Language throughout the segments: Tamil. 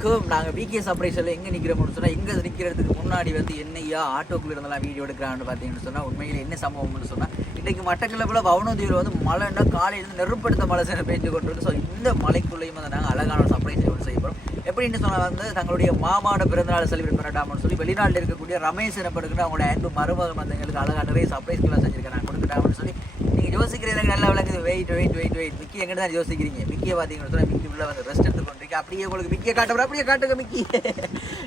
வணக்கம். நாங்கள் பிகே சர்ப்ரைஸில் எங்கே நிற்கிறோம்னு சொன்னால், எங்கே நிற்கிறதுக்கு முன்னாடி வந்து என்னையா ஆட்டோக்குள்ளே இருந்தெல்லாம் வீடியோ எடுக்கிறான்னு பார்த்தீங்கன்னு சொன்னால், உண்மையில் என்ன சம்பவம்னு சொன்னால், இன்றைக்கு மட்டக்களப்பில் பவனோதீவில் வந்து மழைன்னா காலையிலேருந்து நெருப்படுத்த மழை சேர பெஞ்சு கொண்டிருக்கு. ஸோ இந்த மலைக்குள்ளேயும் வந்து நாங்கள் அழகான ஒரு சர்ப்ரைஸ் ஒன்று செய்ய போகிறோம். எப்படின்னு சொன்னால் வந்து தங்களுடைய மாமாவோட பிறந்தநாளை செலிப்ரேட் பண்ணட்டாம்னு சொல்லி வெளிநாட்டில் இருக்கக்கூடிய ரமேஷ் எனப்படுகிற அவங்களோட அன்பு மருமகன் வந்து எங்களுக்கு அழகாக நிறைய சர்ப்ரைஸ்கெல்லாம் செஞ்சுருக்கேன். நான் கொடுத்துட்டாங்கன்னு சொல்லி நீங்கள் யோசிக்கிறதுக்கு நல்லா விளக்குது. வெயிட் மிக்கி எங்கிட்ட தான் யோசிக்கிறீங்க. மிக்கியை பார்த்தீங்கன்னு சொன்னால் மிக்கி உள்ள வந்து ரெஸ்ட் எடுத்து கொண்டிருக்கு. அப்படியே உங்களுக்கு மிக்கியை காட்டுறோம், அப்படியே காட்டுங்க மிக்கி.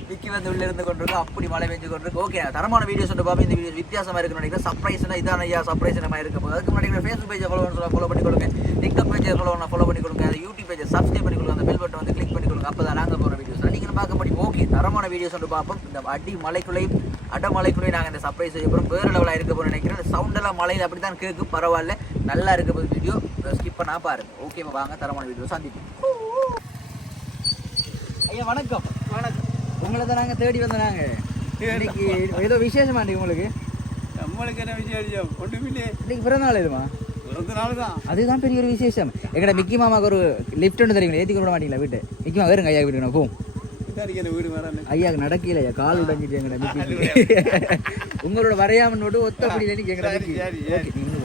மிக்கி வந்து உள்ளே இருந்து கொண்டிருக்கோம். அப்படி மழை பெஞ்சு கொண்டிருக்கு. ஓகே, தரமான வீடியோஸ் வந்து பார்ப்போம். இந்த வீடியோ வித்தியாசமாக இருக்குன்னு நினைக்கிறேன். சர்ப்ரைஸ்னா இதான் ஐயா சர்ப்ரைஸ் நம்ம இருக்க போகுது. அதுக்கு முன்னாடி ஃபேஸ்புக் பேஜை ஃபாலோ பண்ணி கொடுங்க. டிக்டாக் பேஜை ஃபாலோ பண்ணி கொடுங்க. அது யூடியூப் பேஜை சப்ஸ்கிரைப் பண்ணி கொடுங்க. அந்த பெல் பட்டன் வந்து கிளிக் பண்ணி கொடுங்க. அப்போ தான் நாங்கள் போகிற வீடியோஸ் நீங்களும் பார்க்க முடியும். ஓகே, தரமான வீடியோஸ் வந்து பார்ப்போம். இந்த அடி மலைக்குள்ளேயும் அடமலைக்குள்ளேயும் நாங்கள் இந்த சர்ப்ரைஸ் செய்ய போகிறோம். வேறு லெவலாக இருக்க போகிறோம் நினைக்கிறேன். இந்த சவுண்டெல்லாம் மலையில் அப்படி தான் கேட்கும். பரவாயில்ல, நல்லா இருக்க போகுது வீடியோ. ஸ்கிப் பண்ணா பாருங்க. ஓகே, வாங்க தரமான வீடியோ சந்திப்போம். ஐயா வணக்கம். வணக்கம். உங்களை தான் நாங்கள் தேடி வந்தோம். நாங்கள் இன்னைக்கு ஏதோ விசேஷமாண்டி உங்களுக்கு. நம்மளுக்கு என்ன விசேஷம்? ஒன்றுமில்லையே. இன்னைக்கு பிறந்தநாள் எதுமா? பிறந்தநாள் தான். அதுதான் பெரிய ஒரு விசேஷம். எங்கடா மிக்கி மாமாவுக்கு ஒரு லிஃப்ட் ஒன்று தெரியுங்களா? ஏற்றி விட மாட்டீங்களா வீட்டு? மிக்கி மாமா வருங்க ஐயா வீட்டுக்கு. நான் போவோம். வீடு வரானே ஐயாவுக்கு நடக்கல. ஐயா கால் உடஞ்சிட்டு எங்கடா மிக்கி. உங்களோட வரையாமன் நோட்டு ஒத்தப்படி நினைக்க எங்கடா மிக்கி. ஓகே, நீங்கள்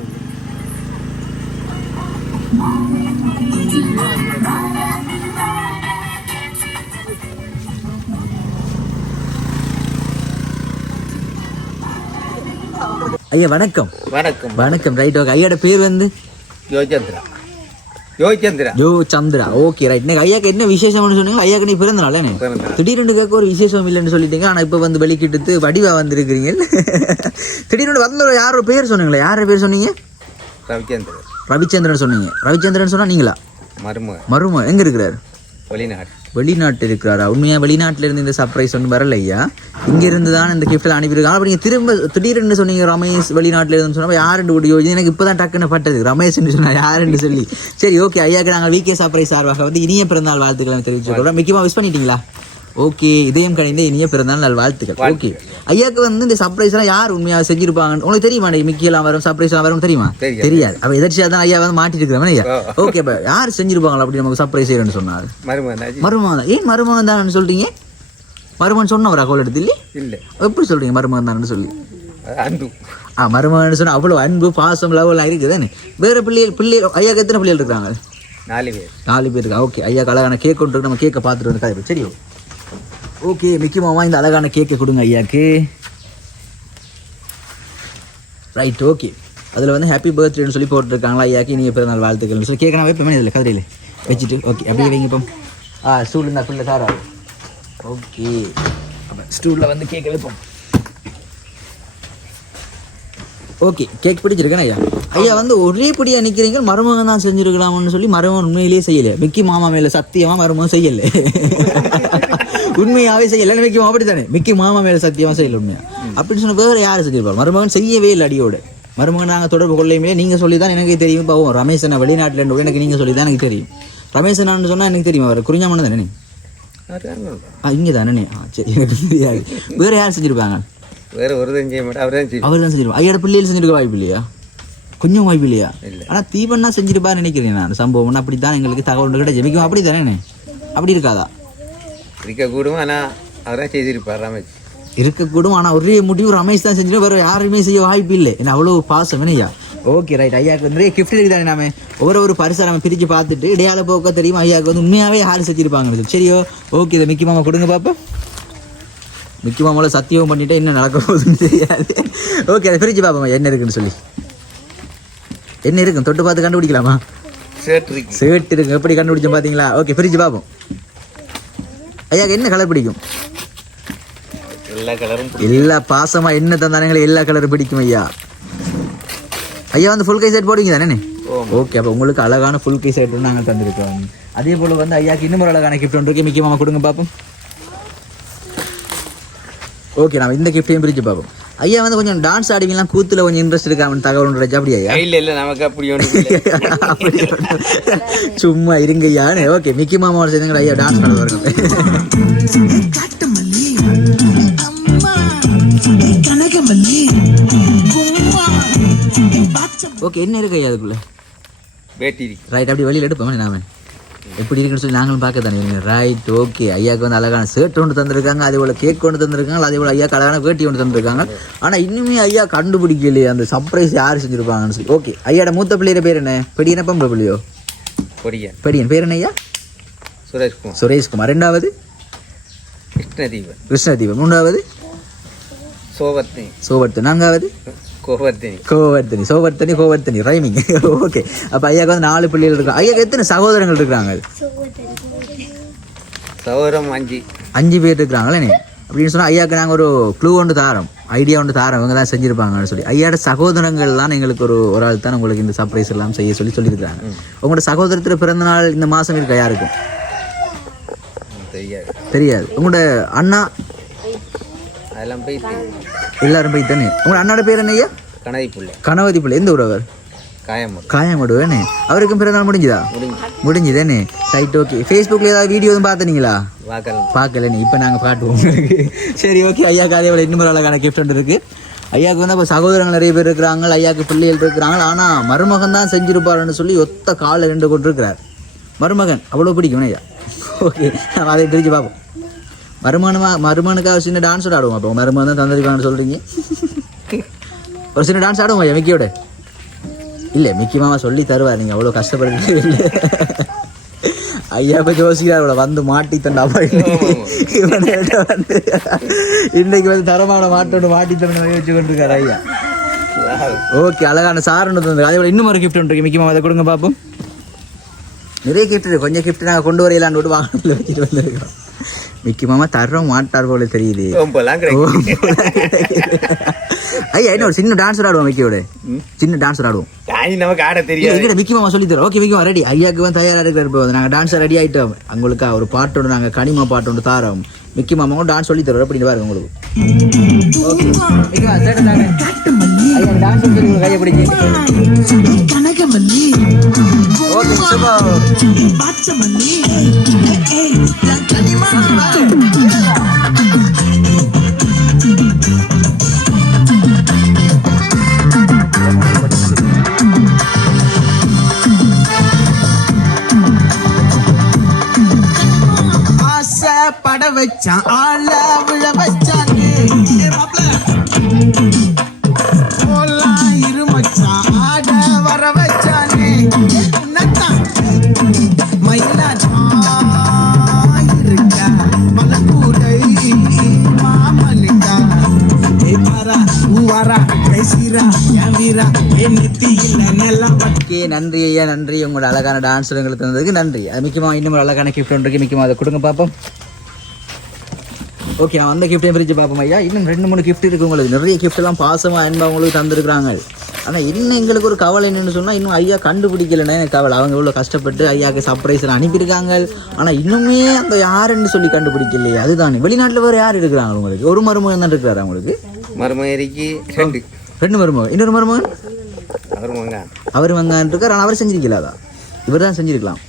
ஐயா வணக்கம். வணக்கம். வணக்கம். ரைட். ஓகே, ஐயோட பேர் வந்து ஜோ சந்திரா. Okay, right. இன்னைக்கு ஐயாக்கு என்ன விசேஷம்னு சொன்னீங்க? ஐயாக்கு நீ பிறந்தனால திடீர்னு கேட்க ஒரு விசேஷம் இல்லைன்னு சொல்லிட்டீங்க. ஆனால் இப்போ வந்து வெளிக்கிட்டு வடிவா வந்துருக்கிறீங்க. திடீர்னு வந்த யாரோட பேர் சொன்னீங்களா? யாரோட பேர் சொன்னீங்க? ரவிச்சந்திரன் சொன்னீங்க. ரவிச்சந்திரன் சொன்னா நீங்களா? மருமகன் எங்க இருக்கிறாரு? வெளிநாட்டு இருக்கிறாரா? உண்மையா வெளிநாட்டுல இருந்து இந்த சர்ப்ரைஸ் ஒன்று வரல ஐயா. இங்க இருந்து தான் இந்த கிஃப்ட் அனுப்பியிருக்காங்க. அப்ப நீங்க திரும்ப திடீர்னு சொன்னீங்க ரமேஷ் வெளிநாட்டுல இருந்து சொன்னா யாருன்னு கூடிய எனக்கு இப்பதான் டக்குன்னு பட்டது ரமேஷ்ன்னு சொன்னா யாருன்னு சொல்லி. சரி, ஓகே. ஐயாக்கு நாங்கள் விகே சர்ப்ரைஸ் சார்பாக வந்து இனிய பிறந்தநாள் வாழ்த்துக்களை தெரிவிச்சுக்கிறோம். முக்கியமா விஷ் பண்ணிட்டீங்களா? ஓகே, இதயம் கணிந்த இனிய பிறந்தநாள் நல் வாழ்த்துக்கள். ஓகே, ஐயாக்கு வந்து இந்த சர்ப்ரைஸ் எல்லாம் யார் உண்மையாக செஞ்சிருப்பாங்க உங்களுக்கு தெரியுமா? மிக்கி எல்லாம் வரும், சர்ப்ரைஸ் எல்லாம் வரும் தெரியுமா? தெரியாது. அப்ப எதிர்ச்சியா தான் ஐயா வந்து மாட்டிட்டு இருக்கிறவன் ஐயா. ஓகே, அப்ப யார் செஞ்சிருப்பாங்களா அப்படி நமக்கு சர்ப்ரைஸ் செய்யணும்னு சொன்னாரு? மருமகன். ஏன் மருமகன் தான் சொல்றீங்க? மருமகன் சொன்னவரா கோல் எடுத்து இல்ல? எப்படி சொல்றீங்க மருமகன் தான் சொல்லி? அன்பு. மருமகன் சொன்னா அவ்வளவு அன்பு பாசம் லவ் எல்லாம் இருக்குதானே? வேற பிள்ளைகள் ஐயாக்கு எத்தனை பிள்ளைகள் இருக்காங்க? 4 பேர் இருக்கா. ஓகே, ஐயாக்கு அழகான கேக் கொண்டு நம்ம கேக்கை பார்த்துட்டு வந்து காய்ப்பு. சரி, ஓகே. மிக்கி மாமா இந்த அழகான கேக்கை கொடுங்க ஐயாக்கு. ரைட். ஓகே, அதில் வந்து ஹாப்பி பர்த்டேன்னு சொல்லி போட்டுருக்காங்களா ஐயாக்கு இனிய பிறந்தநாள் வாழ்த்துக்கள்னு சொல்லி கேட்க நான் வைப்பேன் இதில் கதிரையில் வச்சுட்டு. ஓகே, அப்படியே வைங்க. இப்போ ஸ்டூல் இருந்தால் பிள்ளை தாரா. ஓகே, ஸ்டூலில் வந்து கேக்கை வைப்போம். ஓகே, கேக் பிடிச்சிருக்கேன் ஐயா. ஐயா வந்து ஒரே படியாக நிற்கிறீங்க. மருமகன் தான் செஞ்சுருக்கலாம்னு சொல்லி மருமகன் உண்மையிலேயே செய்யலை. மிக்கி மாமா மேலே சத்தியமாக மருமகன் செய்யலை. உண்மையாவே செய்யலை. மிக்கி மாமா அப்படி தானே? மிக்கி மாமா மேலே சத்தியமாக செய்யலை உண்மையா அப்படின்னு சொன்ன வேறு யார் செஞ்சிருப்பாங்க? மருமகன் செய்யவே இல்லை அடியோடு. மருமகன் நாங்கள் தொடர்பு கொள்ளையுமே நீங்கள் சொல்லி தான் எனக்கு தெரியும். பாவம் ரமேஷனை வெளிநாட்டில் இருந்து எனக்கு நீங்கள் சொல்லி தான் எனக்கு தெரியும். ரமேஷனான்னு சொன்னால் எனக்கு தெரியும். அவர் குறிஞ்சாமண்ணு தானே? இங்கே தானே? சரி, எனக்கு தெரியாது. வேறு யார் செஞ்சுருப்பாங்க? அவர் தான் செஞ்சிருப்பாங்க. ஐயோட பிள்ளைகள் செஞ்சிருக்க வாய்ப்பு இல்லையா? கொஞ்சம் வாய்ப்பு இல்லையா? ஆனால் தீபன்னா செஞ்சிருப்பான்னு நினைக்கிறேன் நான். சம்பவம் அப்படி தான் எங்களுக்கு தகவல் கிடையாது. மிகவும் அப்படி தானே? அப்படி இருக்காதா? இருக்கக்கூடும். ஆனால் அவராக செய்திருப்பார் ரமேஷ். இருக்கக்கூடும். ஆனால் ஒரே முடிவு ரமேஷ் தான் செஞ்சிடும். வேறு யாருமே செய்ய வாய்ப்பு இல்லை. ஏன்னா அவ்வளோ பாசம் ஐயா. Okay, right. ஐயாவுக்கு நிறைய கிஃப்ட் இருக்குதானே? நாம ஒரு பரிசை நம்ம பிரித்து பார்த்துட்டு இடையால போக்க தெரியும் ஐயாவுக்கு வந்து உண்மையாகவே யார் செஞ்சிருப்பாங்க. சரியோ, ஓகே. இதை மிக்கி மாமா கொடுங்க பார்ப்போம். மிக்கி மாமாவில் சத்தியமும் பண்ணிட்டு என்ன நடக்க போகுதுன்னு தெரியாது. ஓகே, அதை பிரித்து பார்ப்போம் என்ன இருக்குன்னு சொல்லி. என்ன இருக்கும் தொட்டு பார்த்து கண்டுபிடிக்கலாமா? ஷர்ட் இருக்கு. எப்படி கண்டுபிடிச்சோம் பார்த்தீங்களா? ஓகே, பிரித்து பார்ப்போம். ஐயாக்கு என்ன கலர் பிடிக்கும்? எல்லா பாசமா என்ன தந்தானங்களே எல்லா கலரும் பிடிக்கும் ஐயா. ஐயா வந்து ஃபுல் கை செட் போடுவீங்க தானே? ஓகே, அப்போ உங்களுக்கு அழகான ஃபுல் கை செட் நாங்கள் தந்திருக்கோம். அதே போல் வந்து ஐயாக்கு இன்னும் ஒரு அழகான கிஃப்ட் ஒன்று இருக்கு. மிக்கி மாமா கொடுங்க பார்ப்போம். ஓகே, நம்ம இந்த கிஃப்டையும் பிரித்து பார்ப்போம். ஐயா வந்து கொஞ்சம் டான்ஸ் ஆடுவீங்கலாம், கூத்துல கொஞ்சம் இன்ட்ரெஸ்ட் இருக்காம தகவல் ஒன்று அப்படியா? இல்ல நமக்கு அப்படி சும்மா இருங்க ஐயான்னு. ஓகே, மிக்கி மாமாவோட சேர்ந்து ஐயா டான்ஸ் ஆட வருங்க. ஓகே, என்ன இருக்கு ஐயா அதுக்குள்ள? வேட்டி. ரைட், அப்படி வெளியில் எடுப்போம். நாம எப்படி இருக்குன்னு சொல்லி நாங்களும் பார்க்க தானே. Right, okay. ஐயாவுக்கு வந்து அழகான ஷர்ட் ஒன்று தந்திருக்காங்க, அதே போல் கேக் கொண்டு தந்திருக்காங்க, அதே போல் ஐயாவுக்கு அழகான வேட்டி ஒன்று தந்திருக்காங்க. ஆனால் இன்னுமே ஐயா கண்டுபிடிக்கலையே அந்த சர்ப்ரைஸ் யார் செஞ்சுருப்பாங்கன்னு சொல்லி. ஓகே, ஐயாட மூத்த பிள்ளையோட பேர் என்ன? பெடியன பொம்பளை பிள்ளையோ? பெடியன் பேர் என்ன ஐயா? சுரேஷ்குமார். ரெண்டாவது கிருஷ்ணதீபன். மூன்றாவது சோவர்த்தன். நான்காவது கோவர்த்தனி ரைமிங். ஓகே, அப்போ ஐயாவுக்கு வந்து 4 பிள்ளைகள் இருக்காங்க. ஐயாவுக்கு எத்தனை சகோதரங்கள் இருக்கிறாங்க? சகோதரம் 5 பேர் இருக்கிறாங்களே. அப்படின்னு சொன்னால் ஐயாவுக்கு நாங்கள் ஒரு க்ளூ ஒன்று தாரோம், ஐடியா ஒன்று தாரோம், இவங்க தான் செஞ்சுருப்பாங்கன்னு சொல்லி. ஐயாவோட சகோதரங்கள் தான் எங்களுக்கு ஒரு ஆள் தான் உங்களுக்கு இந்த சர்ப்ரைஸ் எல்லாம் சொல்லியிருக்காங்க. உங்களோட சகோதரத்தில் பிறந்த நாள் இந்த மாதம் இருக்கா யாருக்கும்? தெரியாது. உங்களோட அண்ணா எல்லாரும் போய் தானே. உங்களோட அண்ணாட பேர் என்ன ஐயா? கணபதி பிள்ளை. எந்த ஊர் அவர்? காயமடு வேணே. அவருக்கும் பிறந்த நாள் முடிஞ்சுதா? முடிஞ்சுதானே. Right, okay. ஃபேஸ்புக்கில் ஏதாவது வீடியோ எதுவும் பார்த்தீங்களா? பார்க்கலண்ணே. இப்போ நாங்கள் காட்டுவோம். சரி, ஓகே. ஐயாவுக்கு அதே போல் இன்னும் அழகான கிஃப்ட் ஒன்று இருக்குது. ஐயாவுக்கு வந்து அப்போ சகோதரங்கள் நிறைய பேர் இருக்கிறாங்க, ஐயாவுக்கு பிள்ளைகள் இருக்கிறாங்க. ஆனால் மருமகன் தான் செஞ்சிருப்பாருன்னு சொல்லி ஒத்த காலில் 2 கொண்டு இருக்கிறார். மருமகன் அவ்வளோ பிடிக்கும் ஐயா. ஓகே, அதை பிரித்து பார்ப்போம். மருமகனுக்காக சின்ன டான்ஸ் ஆடுவோம். அப்போ மருமகன் தான் தந்திருக்கான்னு சொல்கிறீங்க. ஒரு சின்ன டான்ஸ் ஆடுவோம் ஐயா மிக்கியோட. இல்லை, மிக்கி மாமா சொல்லி தருவார், நீங்கள் அவ்வளோ கஷ்டப்படுறது இல்லை. ஐயா இப்போ யோசிக்கிறார் வந்து மாட்டி தண்டா இவன்கிட்ட வந்து இன்றைக்கு வந்து தரமான மாட்டோடு மாட்டி தண்டை வச்சு கொண்டிருக்காரு ஐயா. ஓகே, அழகான சாருன்னு தந்து. அதே போல் இன்னும் ஒரு கிஃப்ட் ஒன்று இருக்கு. மிக்கி மாமா அதை கொடுங்க பார்ப்போம். நிறைய கிஃப்ட் இருக்குது. கொஞ்சம் கிஃப்ட் நாங்கள் கொண்டு வரையிலான்னு விட்டு வாகனத்தில் வச்சுட்டு வந்துருக்கோம். மிக்கி மாமா தர மாட்டார் போல தெரியுது. ஐயா என்ன ஒரு சின்ன டான்ஸ் ஆடுவோம் மிக்கியோட. சின்ன டான்ஸ் ஆடுவோம். நமக்கு ஆட தெரியாது. மிக்கி மாமா சொல்லி தரோம். ஓகே, மிக்கி மாமா ரெடி. ஐயாவுக்கு வந்து தயாராக இருக்கிற நாங்கள் டான்ஸ் ரெடி ஆகிட்டோம். உங்களுக்கு ஒரு பாட்டோடு நாங்கள் கனிமா பாட்டு ஒன்று தாரோம். மிக்கி மாமாவும் டான்ஸ் சொல்லி தரோம். அப்படின்னு பாருங்க உங்களுக்கு. ஓகே, ஐயா டான்ஸ் சொல்லி கையை பிடிச்சி. ஓகே, பட வச்சான் ஆள விழ வச்சானே இருமச்சான் ஆட வர வச்சானே மயிலா இருக்கா மலக்கூடை மாமனுக்கா நன்றி ஐயா, நன்றி. உங்களோட அழகான டான்ஸ் எங்களுக்கு தந்ததுக்கு நன்றி. அது முக்கியமாக இன்னும் அழகான கிஃப்ட் ஒன்று இருக்கு. முக்கியமாக அதை கொடுங்க பார்ப்போம். ஓகே, நான் அந்த கிஃப்டையும் பிரித்து பார்ப்போம் ஐயா. இன்னும் 2-3 கிஃப்ட் இருக்குது உங்களுக்கு. நிறைய கிஃப்ட்லாம் பாசமாக அன்பாக உங்களுக்கு தந்துருக்குறாங்க. ஆனால் இன்னும் எங்களுக்கு ஒரு கவலை என்னென்னு சொன்னால், இன்னும் ஐயா கண்டுபிடிக்கலைன்னா எனக்கு கவலை. அவங்க இவ்வளோ கஷ்டப்பட்டு ஐயாவுக்கு சர்ப்ரைஸில் அனுப்பியிருக்காங்க. ஆனால் இன்னுமே அந்த யாருன்னு சொல்லி கண்டுபிடிக்கலையே. அதுதானே. வெளிநாட்டில் வேறு யார் இருக்கிறாங்க உங்களுக்கு? ஒரு மருமகன் தான் இருக்கிறாரு அவங்களுக்கு. மருமகரிக்கு 2 மருமகன். இன்னொரு மருமகன் அவர் வங்கான் இருக்கார். ஆனால் அவர் செஞ்சிருக்கலாதா? இவர் தான் செஞ்சிருக்கலாம்.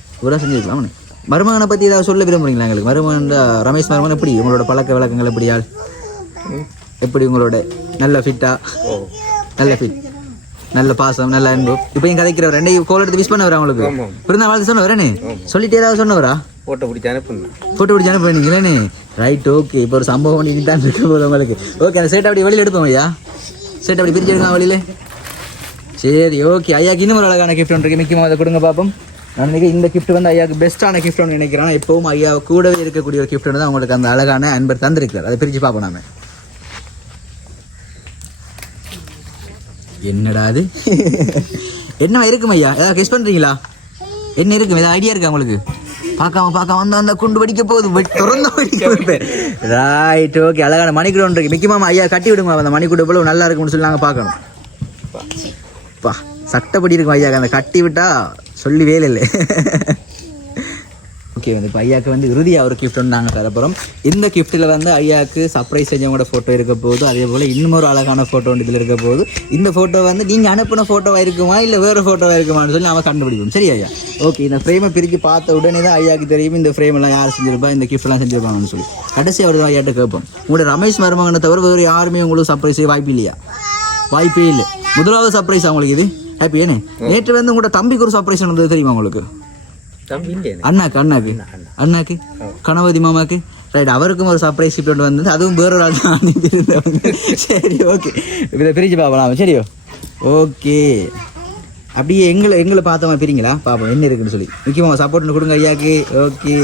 அவனே மருமகனை பற்றி ஏதாவது சொல்ல விரும்புறீங்களா எங்களுக்கு? மருமகன் ரமேஷ் மருமகன் எப்படி உங்களோட பழக்க வழக்கங்கள் எப்படியால் எப்படி உங்களோட நல்ல ஃபிட்டா? நல்ல ஃபிட், நல்ல பாசம், நல்ல அன்பு. இப்போ என் கதைக்கிறவர் 2 கோல் எடுத்து விஷ் பண்ணவரா உங்களுக்கு? பிறந்த வாழ்த்து சொன்னவரே சொல்லிட்டு ஏதாவது சொன்னவரா? ஃபோட்டோ பிடிச்சி அனுப்புனீங்களே. Right, okay. இப்போ ஒரு சம்பவம் பண்ணி தான் இருக்க போது உங்களுக்கு. ஓகே, அந்த சேட்டை அப்படி வெளியில் எடுப்போம் ஐயா. சேட்டை அப்படி பிரிச்சு எடுக்கலாம் வெளியில். சரி, ஓகே. ஐயாவுக்கு இன்னும் ஒரு அழகான கிஃப்ட் ஒன்று இருக்குது. முக்கியமாக அதை கொடுங்க பார்ப்போம். நான் நினைக்கிறேன் இந்த கிஃப்ட் வந்து ஐயாவுக்கு பெஸ்ட்டான கிஃப்ட் ஒன்று நினைக்கிறேன். எப்பவும் ஐயா கூடவே இருக்கக்கூடிய ஒரு கிஃப்ட் ஒன்று தான் உங்களுக்கு அந்த அழகான அன்பர் தந்திருக்கிறார். அதை பிரித்து பார்ப்போம் நாம. என்னடா அது? என்ன இருக்கும் ஐயா? ஏதாவது கெஸ் பண்ணுறீங்களா? என்ன இருக்கும்? ஏதாவது ஐடியா இருக்கா உங்களுக்கு? பார்க்காம வந்து அந்த குண்டு வெடிக்க போகுது. திறந்த ரைட், ஓகே. அழகான மணிக்கூட ஒன்று இருக்கு. மிக்கி மாமா ஐயா கட்டி விடுங்க. அந்த மணிக்கூட எவ்வளவு நல்லா இருக்கும்னு சொல்லி நாங்கள் பார்க்கணும். சட்டப்படி இருக்கும் ஐயாவுக்கு. அந்த கட்டி விட்டா சொல்லி வேலை இல்லை. ஓகே, வந்து இப்போ ஐயாவுக்கு வந்து இறுதியாக ஒரு கிஃப்ட் ஒன்று நாங்கள் தரப்போகிறோம். இந்த கிஃப்ட்டில் வந்து ஐயாவுக்கு சர்ப்ரைஸ் செஞ்சவங்களோட ஃபோட்டோ இருக்க போகுது. அதே போல் இன்னொரு அழகான ஃபோட்டோ ஒன்று இதில் இருக்க போகுது. இந்த ஃபோட்டோ வந்து நீங்கள் அனுப்பின ஃபோட்டோவாக இருக்குமா இல்லை வேறு ஃபோட்டோவாக இருக்குமான்னு சொல்லி நம்ம கண்டுபிடிப்போம். சரி ஐயா? ஓகே, இந்த ஃப்ரேமை பிரித்து பார்த்த உடனே தான் ஐயாவுக்கு தெரியும் இந்த ஃப்ரேமெல்லாம் யார் செஞ்சிருப்பா, இந்த கிஃப்ட்லாம் செஞ்சிருப்பாங்கன்னு சொல்லி. கடைசி அவர் தான் ஐயாட்ட கேட்போம். உங்களோட ரமேஷ் மருமகனை தவிர வேறு யாருமே உங்களுக்கு சர்ப்ரைஸ் வாய்ப்பு இல்லையா? வாய்ப்பே இல்லை. முதலாவது சர்ப்ரைஸ் அவங்களுக்கு இது. ஹாப்பி ஏன்னு நேற்று வந்து உங்களோட தம்பிக்கு ஒரு சர்ப்ரைஸ் நடந்தது தெரியுமா உங்களுக்கு? தம்பி இங்கே அண்ணாக்கு கணபதி மாமாக்கு ரைட். அவருக்கும் ஒரு சர்ப்ரைஸ் கிஃப்ட் ஒன்று வந்தது, அதுவும் வேறொரு ஆள் தான் அனுப்பியிருந்தவங்க. சரி ஓகே, இதை பிரித்து பார்க்கலாம். சரியோ ஓகே. அப்படியே எங்களை பார்த்த மாதிரி பிரிங்களா பார்ப்போம் என்ன இருக்குன்னு சொல்லி. முக்கியமாக சப்போர்ட் ஒன்று கொடுங்க ஐயாக்கு. ஓகே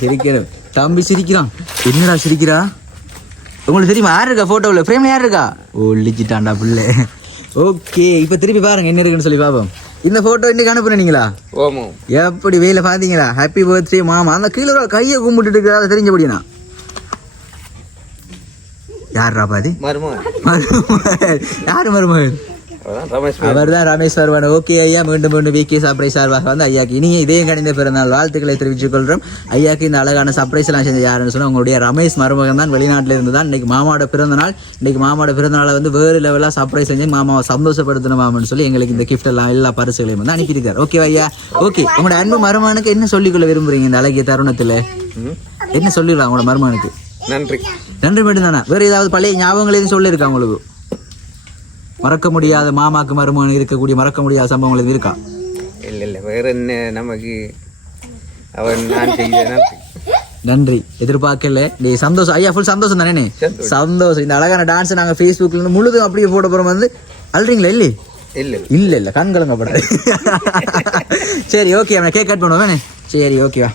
சிரிக்கணும். தம்பி சிரிக்கிறான். என்னடா சிரிக்கிறா? உங்களுக்கு தெரியுமா யார் இருக்கா ஃபோட்டோவில்? ஃப்ரேமில் யார் இருக்கா? ஒழிச்சிட்டான்டா பிள்ளை. ஓகே இப்போ திருப்பி பாருங்க என்ன இருக்குன்னு சொல்லி பார்ப்போம். இந்த ஃபோட்டோ இன்னைக்கு அனுப்புனீங்களா? ஓமோ எப்படி வெயில பார்த்தீங்களா? ஹாப்பி பர்த்டே மாமா. அந்த கீழே கையை கும்பிட்டு இருக்கிறா, அதை தெரிஞ்சபடியா யார்ரா பாதி? யாரு மருமகன்? அவர் தான் ரமேஷ் வருவான். ஓகே ஐயா, மீண்டும் விகே சர்ப்ரைஸ் சார்பாக வந்து ஐயாக்கு இனிய இதே கணித பிறந்தநாள் வாழ்த்துக்களை தெரிவித்துக் கொள்கிறோம். ஐயாக்கு இந்த அழகான சர்ப்ரைஸ் எல்லாம் செஞ்ச யாருன்னு சொன்னால் உங்களுடைய ரமேஷ் மருமகன் தான். வெளிநாட்டில் இருந்து தான் இன்னைக்கு மாமாவோட பிறந்தநாள். இன்னைக்கு மாமாவோட பிறந்தநாளை வந்து வேறு லெவலாக சர்ப்ரைஸ் செஞ்சு மாமாவை சந்தோஷப்படுத்தணுமான்னு சொல்லி எங்களுக்கு இந்த கிஃப்ட் எல்லாம் எல்லா பரிசுகளையும் வந்து அனுப்பியிருக்காரு. ஓகே ஐயா. ஓகே, உங்களோட அன்பு மருமகனுக்கு என்ன சொல்லிக்கொள்ள விரும்புறீங்க இந்த அழகிய தருணத்தில்? என்ன சொல்லிடலாம் உங்களோட மருமகனுக்கு? நன்றி மட்டும் தானே? வேறு ஏதாவது பழைய ஞாபகங்கள் எதுவும் சொல்லியிருக்கா உங்களுக்கு? மறக்க முடியாத மாமாக்கு மருமகன் இருக்கக்கூடிய மறக்க முடியாத சம்பவங்கள் எதுவும் இருக்கா? இல்லை வேற என்ன நமக்கு அவன் நான் செய்த நன்றி. எதிர்பார்க்கல. நீ சந்தோஷம் ஐயா, ஃபுல் சந்தோஷம் தானே? சந்தோஷம். இந்த அழகான டான்ஸ் நாங்கள் ஃபேஸ்புக்கில் இருந்து முழுதும் அப்படியே போட போகிறோம். வந்து அல்றீங்களா? இல்லை கண்கலங்கப்படாது. சரி ஓகே, கேக் கட் பண்ணுவோம். சரி ஓகேவா?